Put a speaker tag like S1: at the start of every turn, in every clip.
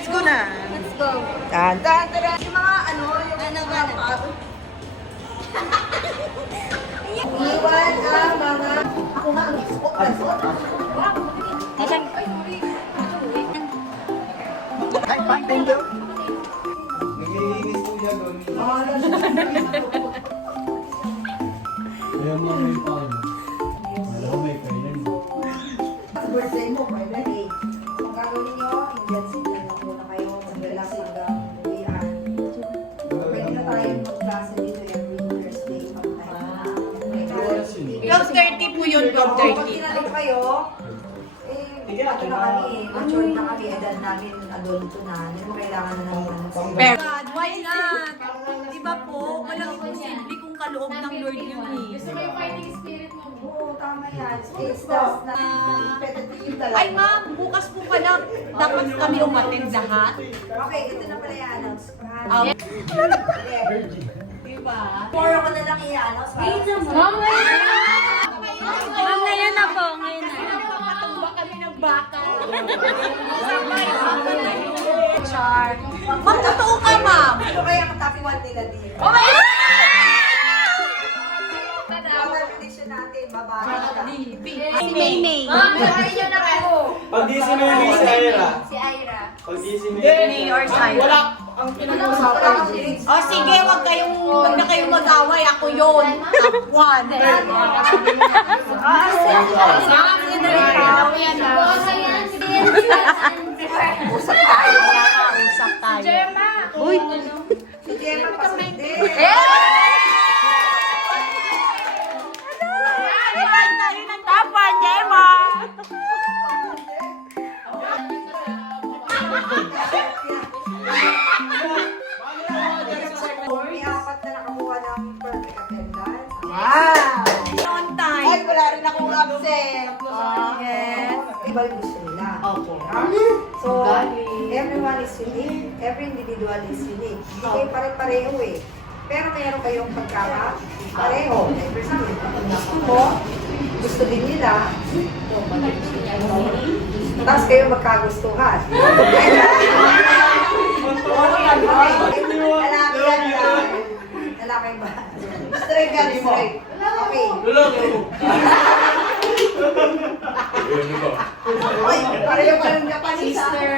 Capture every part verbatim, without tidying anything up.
S1: let's go na.
S2: Let's go.
S1: Tan, tan, tan. Yung mga ano, yung
S2: Ano ba?
S1: ano? Iwan ang mga... Ako nga, ang spot na spot.
S2: Isang...
S1: Ay, fine, thank you.
S3: Naglilinis po siya doon.
S1: Oh,
S3: Ayaw mo may paano. Wala ko may kailan.
S1: Sa birthday mo, by the way. Ang gagawin nyo, Indian City na po na kayo. Mag-relax hanggang uwian. Pwede na tayo mag-klase dito every Thursday.
S4: twelve thirty po yun, twelve
S1: Pag
S4: thirty.
S1: tinalik kayo, eh, ano na kami, mature na kami, edad namin, adulto na. Hindi mo kailangan na naman.
S4: Pero, God, why not? Di ba po, walang imposible kung kaloob ng Lord yun eh.
S5: Gusto mo yung fighting spirit mo?
S1: Oo, tama yan. It's just na competitive talaga.
S4: Ay ma'am, bukas po pala, dapat kami umattend lahat.
S1: Okay, ito na pala yung announcement.
S4: Um,
S1: Diba? Tomorrow ko na lang i-announce.
S2: Ma'am, ngayon na! Ma'am, ngayon na po. Ngayon na.
S4: Patumba kami ng baka. Char. Ma'am, totoo ka ma'am.
S1: Ano kaya ang top one nila dito?
S4: Oh my God!
S1: Our prediction natin, babae ka.
S4: Si May May.
S2: Ma'am, sorry nyo na ako.
S3: Pag di si Mary, si Ira.
S2: Si Ira.
S3: Pag di si Mary,
S4: May or Sai. Wala.
S1: Ang pinag-uusapan
S4: O sige, wag kayong, wag na kayong mag-away. Ako yun. Top one.
S1: Ah,
S4: Ma'am, sinarita.
S1: usap tayo.
S4: Usap tayo.
S5: Gemma!
S4: Uy.
S1: Si Gemma pasindi.
S4: Eh! Iwan tayo ng top one, Gemma!
S1: May apat na nakakuha ng perfect attendance.
S4: Wow! On time.
S1: Ay, wala rin akong absent. Yes. Iba yung gusto nila.
S4: Opo.
S1: Ah, So, everyone is unique. Every individual is unique. Hindi kayo pare-pareho eh. Pero meron kayong pagkaka pareho. Like, for example, gusto mo, gusto din nila, tapos kayo magkagustuhan. Lalaki yan lang. Lalaki ba? Straight yan, straight. Okay. Ay, pareho pa ng Japanese.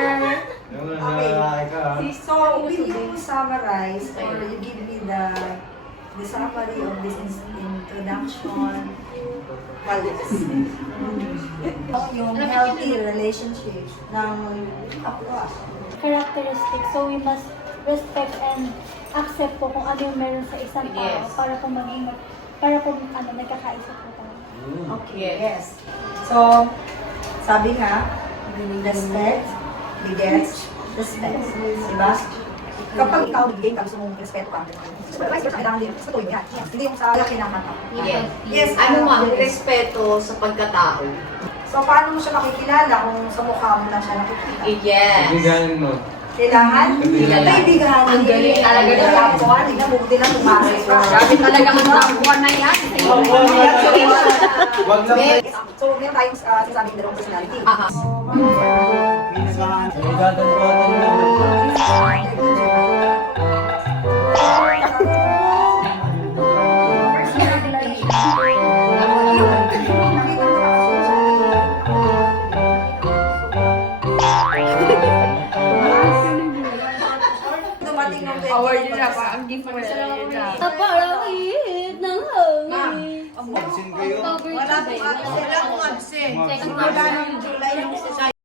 S1: Okay. So, will you summarize or you give me the the summary of this in- introduction? Well, yes. Yung healthy relationship ng kapwa.
S6: Characteristic. So we must respect and accept po kung ano yung meron sa isang tao
S4: Yes.
S6: para po maging mag- para po ano nagkakaisa po tayo.
S1: Okay, yes. So, sabi nga, respect begets respect. Diba? Kapag ikaw bigay ka, gusto mong respeto ka. So, vice versa, kailangan din sa tuwing yan. Hindi yung sa laki ng mata.
S7: Yes.
S1: Yes.
S7: Ano
S1: ah,
S7: ma'am,
S1: yes.
S7: respeto sa pagkatao.
S1: So, paano mo siya makikilala kung sa mukha mo lang siya nakikita?
S7: Yes.
S3: Bigayan mo.
S1: Kailangan?
S3: Kaibigan.
S1: Kaibigan.
S7: Ang galing talaga
S1: Ang
S7: nila.
S1: top one. Tingnan mo, buti lang tumasok ka.
S7: Grabe talaga ang tapuan na yan.
S3: Wag lang.
S1: So, meron tayong uh, sinasabing dalawang personality.
S7: Aha.
S1: Dumating ng
S4: Award yun na pa. Ang different yun na.
S6: Kapalawit ng hangin.
S3: Absent kayo.
S6: October
S4: Wala
S6: today.
S4: pong absent. Wala pong absent.
S6: Second
S1: July yung July yung